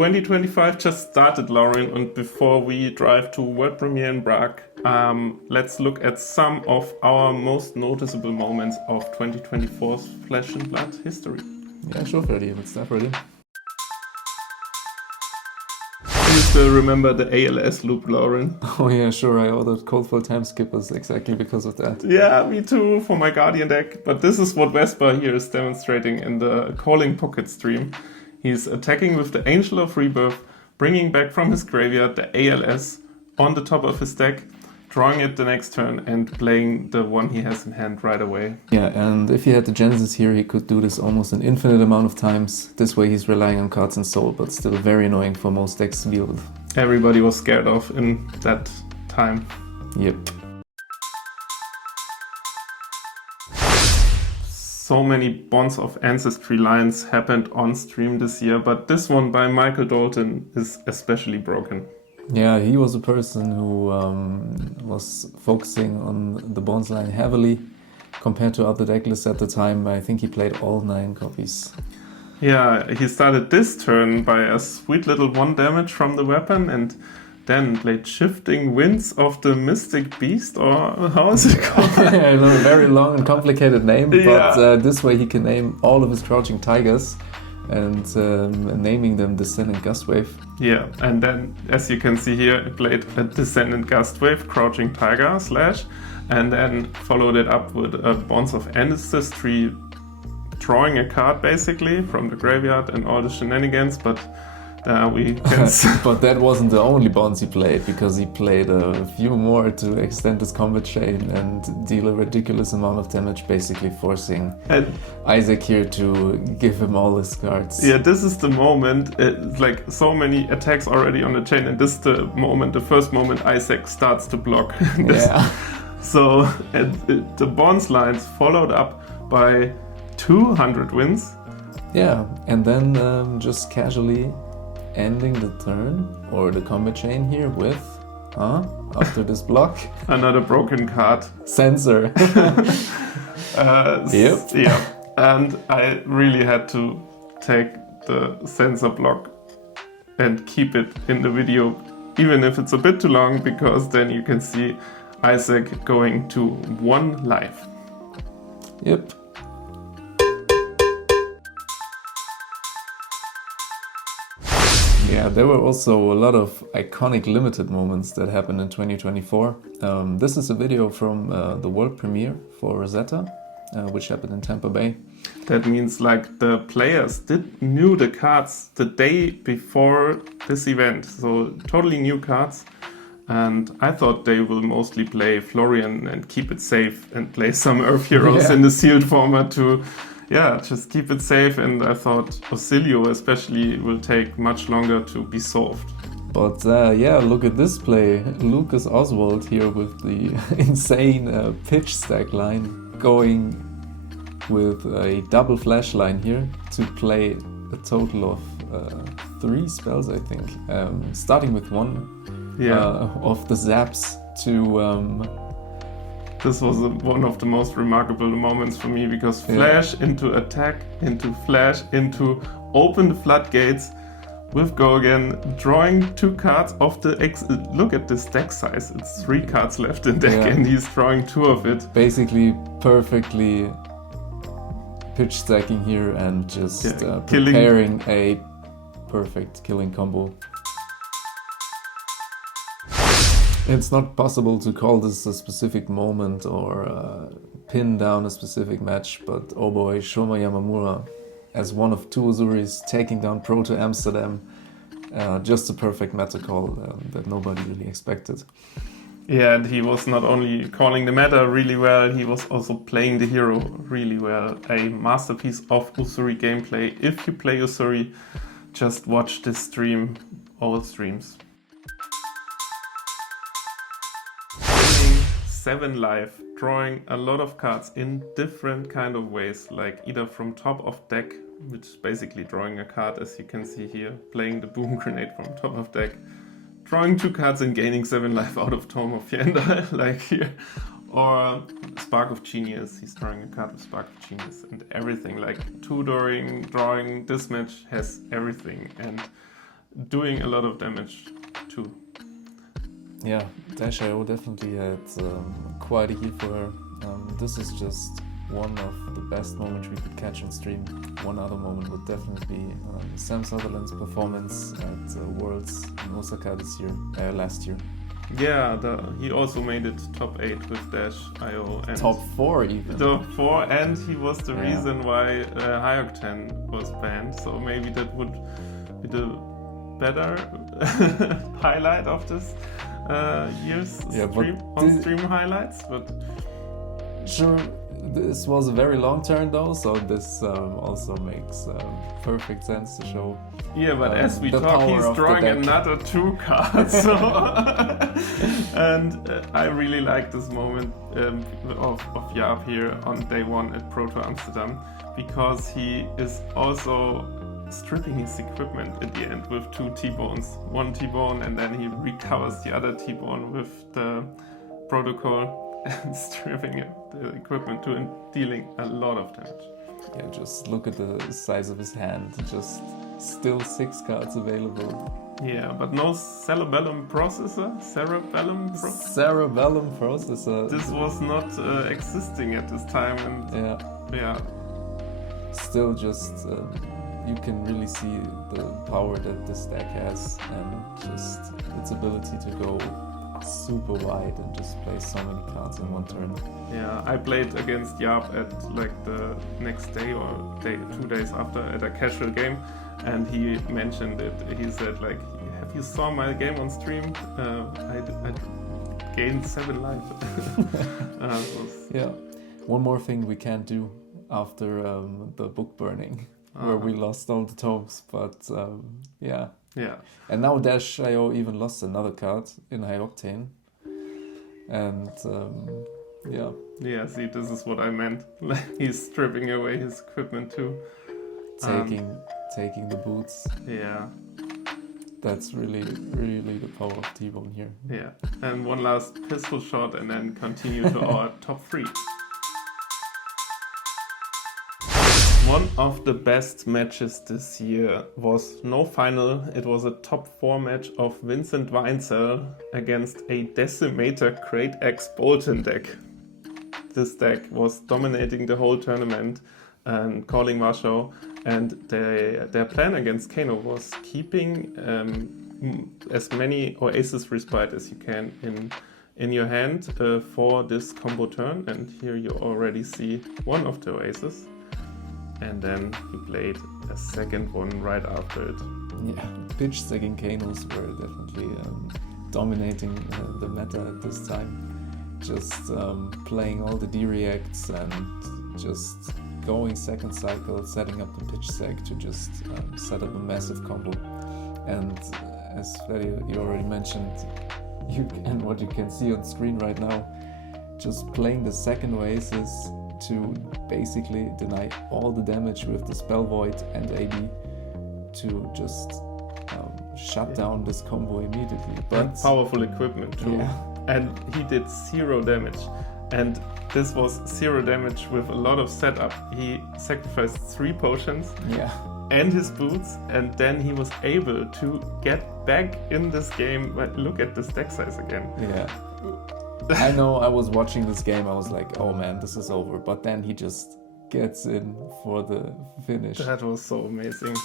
2025 just started, Lauren, and before we drive to world premiere in Prague, let's look at some of our most noticeable moments of 2024's Flesh and Blood history. Yeah, sure, Freddy. Let's start, Freddy. Do you still remember the ALS loop, Lauren? Oh yeah, sure. I ordered Coldfall time skippers exactly because of that. Yeah, me too, for my Guardian deck. But this is what Wper here is demonstrating in the Calling Pocket stream. He's attacking with the Angel of Rebirth, bringing back from his graveyard the ALS on the top of his deck, drawing it the next turn and playing the one he has in hand right away. Yeah, and if he had the Genesis here, he could do this almost an infinite amount of times. This way he's relying on cards and soul, but still very annoying for most decks to deal with. Everybody was scared of in that time. Yep. So many Bonds of Ancestry lines happened on stream this year, but this one by Michael Dalton is especially broken. Yeah, he was a person who was focusing on the Bonds line heavily compared to other deck lists at the time. I think he played all 9 copies. Yeah, he started this turn by a sweet little 1 damage from the weapon and then played Shifting Winds of the Mystic Beast, or how is it called? I know, a very long and complicated name, but Yeah. This way he can name all of his Crouching Tigers and naming them Descendant Gustwave. Yeah, and then, as you can see here, it played a Descendant Gustwave, Crouching Tiger / and then followed it up with a Bonds of Ancestry, drawing a card basically from the graveyard and all the shenanigans, but we can But that wasn't the only Bonds he played, because he played a few more to extend his combat chain and deal a ridiculous amount of damage, basically forcing Isaac here to give him all his cards. Yeah, this is the moment, it's like so many attacks already on the chain, and this is the moment, the first moment Isaac starts to block. Yeah. So the Bonds lines followed up by 200 wins. Yeah, and then just casually ending the turn or the combat chain here with, after this block, Another broken card. Sensor. Yep. Yeah, and I really had to take the sensor block and keep it in the video, even if it's a bit too long, because then you can see Isaac going to 1 life. Yep. Yeah, there were also a lot of iconic limited moments that happened in 2024. This is a video from the world premiere for Rosetta, which happened in Tampa Bay. That means like the players knew the cards the day before this event, so totally new cards. And I thought they will mostly play Florian and keep it safe and play some Earth Heroes in the sealed format to just keep it safe, and I thought Oscilio especially will take much longer to be solved. But look at this play. Lucas Oswald here with the insane pitch stack line, going with a double flash line here to play a total of 3 spells, I think. Starting with 1 of the zaps to... This was one of the most remarkable moments for me, because flash into attack, into flash, into open the floodgates with go again, drawing 2 cards of the look at this deck size, it's 3 cards left in deck and he's drawing 2 of it. Basically perfectly pitch stacking here and just preparing a perfect killing combo. It's not possible to call this a specific moment or pin down a specific match, but oh boy, Shayyamamura as one of 2 Uzuris taking down Proto Amsterdam, just a perfect meta call that nobody really expected. Yeah, and he was not only calling the meta really well, he was also playing the hero really well. A masterpiece of Uzuri gameplay. If you play Uzuri, just watch this stream, all streams. 7 life, drawing a lot of cards in different kind of ways, like either from top of deck, which is basically drawing a card, as you can see here, playing the boom grenade from top of deck, drawing 2 cards and gaining 7 life out of Tome of Yenda, like here, or Spark of Genius, he's drawing a card with Spark of Genius, and everything, like drawing this match has everything, and doing a lot of damage too. Yeah, Dash IO definitely had quite a heat for her. This is just one of the best moments we could catch on stream. One other moment would definitely be Sam Sutherland's performance at Worlds in Osaka last year. Yeah, he also made it top 8 with Dash IO. And top 4 even. Top 4, and he was the reason why High Octane was banned. So maybe that would be the better highlight of this year's stream highlights. But sure, this was a very long turn though, so this also makes perfect sense to show. Yeah, but as we talk, he's drawing another 2 cards. So and I really like this moment of Jaap here on day 1 at Pro Tour Amsterdam, because he is also stripping his equipment at the end with 2 T-bones. 1 T-bone, and then he recovers the other T-bone with the protocol and stripping the equipment too and dealing a lot of damage. Yeah, just look at the size of his hand. Just still 6 cards available. Yeah, but no cerebellum processor. This was not existing at this time, and yeah. Still, just you can really see the power that this deck has, and just its ability to go super wide and just play so many cards in one turn. Yeah, I played against Jaap at like the next day or 2 days after at a casual game, and he mentioned it. He said like, "Have you saw my game on stream? I gained 7 life." Yeah. One more thing we can't do after the book burning, where we lost all the tomes, but yeah. And now Dash IO even lost another card in High Octane. And Yeah, see, this is what I meant. He's stripping away his equipment too. Taking the boots. Yeah. That's really the power of T-Bone here. Yeah. And one last pistol shot and then continue to our top 3. One of the best matches this year was no final. It was a top 4 match of Vincent Weinzel against a Decimator Great Axe Bolton deck. This deck was dominating the whole tournament and calling Warsaw, and their plan against Kano was keeping as many Oasis Respite as you can in your hand for this combo turn, and here you already see one of the Oasis. And then he played a second one right after it. Yeah, pitch stacking Kanos were definitely dominating the meta at this time. Just playing all the D-reacts and just going second cycle, setting up the pitch stack to just set up a massive combo. And as Freddy, you already mentioned, and what you can see on screen right now, just playing the second Oasis to basically deny all the damage with the Spell Void and AD to just shut down this combo immediately. But powerful equipment too. Yeah. And he did 0 damage. And this was 0 damage with a lot of setup. He sacrificed 3 potions and his boots, and then he was able to get back in this game. But look at this deck size again. Yeah. I know, I was watching this game, I was like, oh man, this is over. But then he just gets in for the finish. That was so amazing.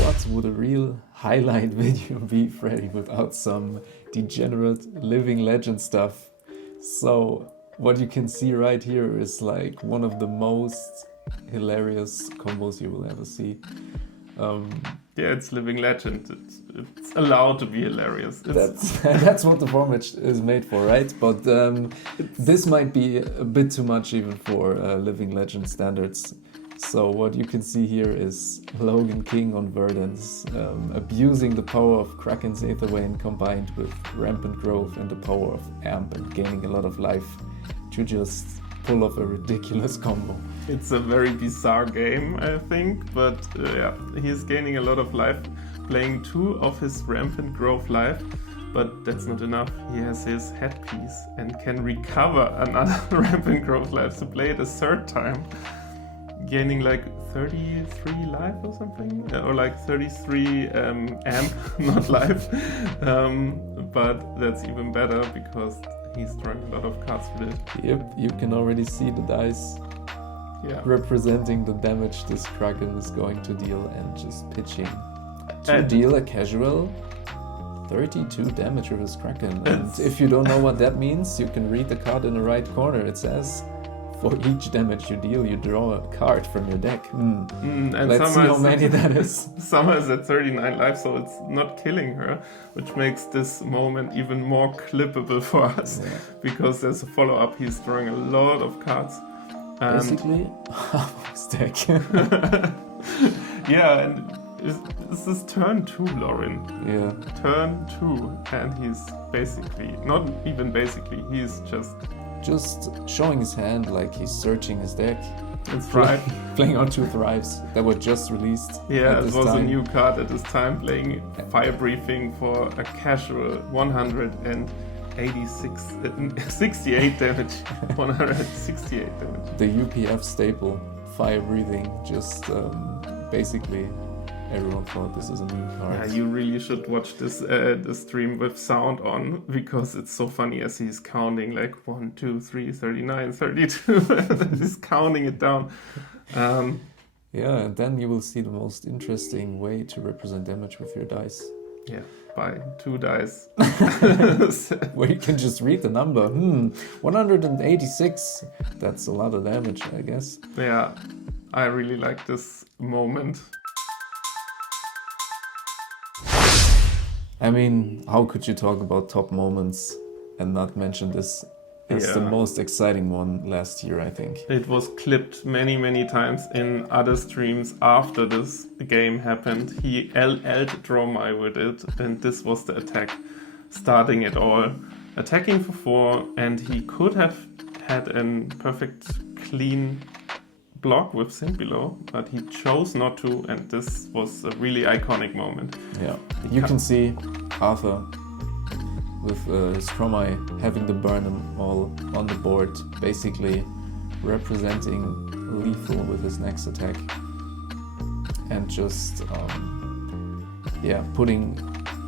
What would a real highlight video be, Freddy, without some degenerate living legend stuff? So what you can see right here is like one of the most hilarious combos you will ever see. Yeah, it's living legend. It's allowed to be hilarious. That's what the format is made for, right? But this might be a bit too much even for living legend standards. So what you can see here is Logan King on Verdance, abusing the power of Krakens Aether Vein combined with Rampant Growth and the power of Amp and gaining a lot of life to just pull off a ridiculous combo. It's a very bizarre game, I think, but yeah, he's gaining a lot of life, playing 2 of his Rampant Growth life, but that's not enough. He has his headpiece and can recover another Rampant Growth life to play it a 3rd time, gaining like 33 live or something, or like 33 amp, not live. But that's even better because he's drawing a lot of cards with it. Yep, you can already see the dice representing the damage this Kraken is going to deal, and just pitching to deal a casual 32 damage with his Kraken. And if you don't know what that means, you can read the card in the right corner. It says, for each damage you deal, you draw a card from your deck. And let's see how many that is. Summer is at 39 life, so it's not killing her, which makes this moment even more clippable for us, because there's a follow-up. He's drawing a lot of cards. Basically, half of his deck. Yeah, and this is turn 2, Lauren. Yeah. Turn 2, and he's basically, not even basically, he's just showing his hand like he's searching his deck. That's right. Playing on 2 Thrives that were just released. Yeah, it was a new card at this time, playing Firebreathing for a casual 68 damage. 168 damage. The UPF staple, Firebreathing, just basically everyone thought this is a new card. Yeah, you really should watch this stream with sound on, because it's so funny as he's counting like 1, 2, 3, 39, 32. He's counting it down. Yeah, and then you will see the most interesting way to represent damage with your dice. Yeah, by 2 dice. Where you can just read the number. 186. That's a lot of damage, I guess. Yeah, I really like this moment. I mean, how could you talk about top moments and not mention this as the most exciting one last year, I think. It was clipped many, many times in other streams after this game happened. He LL'd Dracai with it, and this was the attack, starting it all. Attacking for 4, and he could have had a perfect, clean block with Sync below, but he chose not to, and this was a really iconic moment. Yeah, you can see Arthur with his Dracai having the burn them all on the board, basically representing lethal with his next attack, and just putting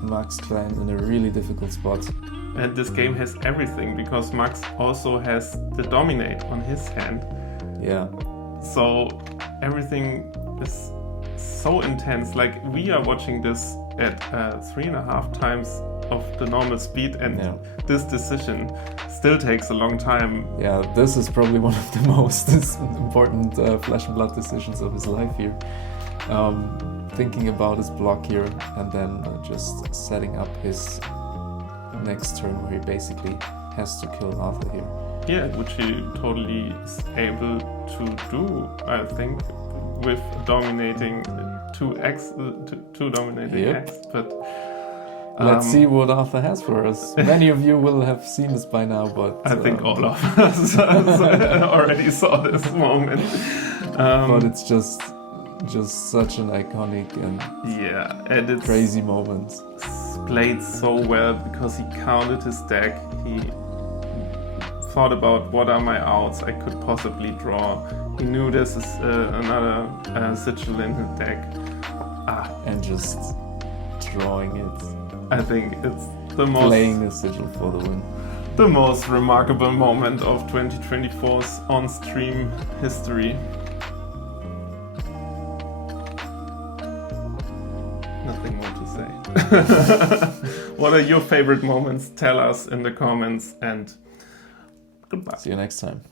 Max Klein in a really difficult spot. And this game has everything, because Max also has the Dominate on his hand. Yeah. So everything is so intense. Like, we are watching this at 3.5 times of the normal speed, and this decision still takes a long time. Yeah, this is probably one of the most important Flesh and Blood decisions of his life here. Thinking about his block here, and then just setting up his next turn where he basically has to kill Arthur here. Yeah, which he totally is able to do, I think, with dominating two dominating X. But let's see what Arthur has for us. Many of you will have seen this by now, but I think all of us already saw this moment. But it's just such an iconic and it's crazy moment. Played so well because he counted his deck. He thought about what are my outs I could possibly draw. He knew this is another sigil in his deck. And just drawing it. I think it's the most... Playing a sigil for the win. The most remarkable moment of 2024's on-stream history. Nothing more to say. What are your favorite moments? Tell us in the comments, and goodbye. See you next time.